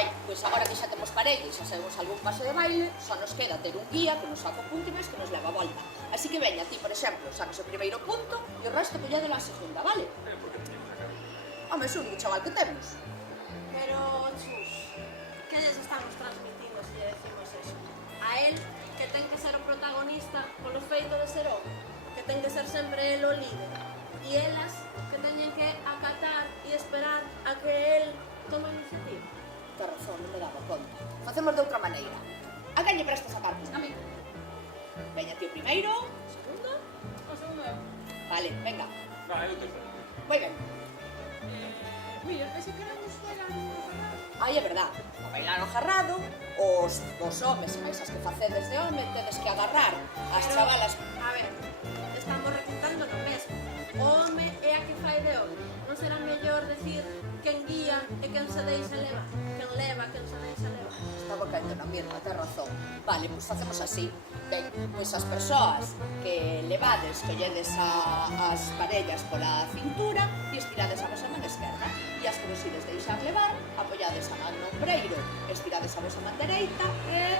Ben, pois agora que xa temos parella e xa sabemos algún paso de baile, só nos queda ter un guía que nos saca o punto e máis que nos leva a volta. Así que veña, ti, por exemplo, sacas o primeiro punto e o resto collédelo a segunda, vale? Por que teñemos a cara? Home, é o único chaval que temos. Pero, Chus, que lles estamos transmitindo se lle decimos eso? A él, que ten que ser o protagonista polo feito de ser home, que ten que ser sempre el o líder. E elas, que teñen que acatar e esperar a que el tome a iniciativa. Tes razón, non me daba conta. Facemos de outra maneira. A quen lle prestas a carta? A mí. Veña, ti o primeiro. Segunda? O segundo é? Vale, venga. Non, é o terceiro. Moi ben. Mira, e se queremos bailar un jarrado? Ai, é verdad. A bailar o jarrado, os homes e máis as que facedes de home, tedes que agarrar as Pero, chavalas. A ver, estamos reclutando no mesmo. O home é a que fai de home. Non será mellor decir quen guía e quen se deixa levar? Quen leva, quen se deixa levar? Estaba caendo na mirra, tes razón. Vale, pois facemos así. Ben, pois as persoas que levades, colledes as parellas pola cintura e estirades a vosa man esquerda. E as que vos ides deixar levar, apoiades a man no ombreiro, estirades a vosa man dereita e...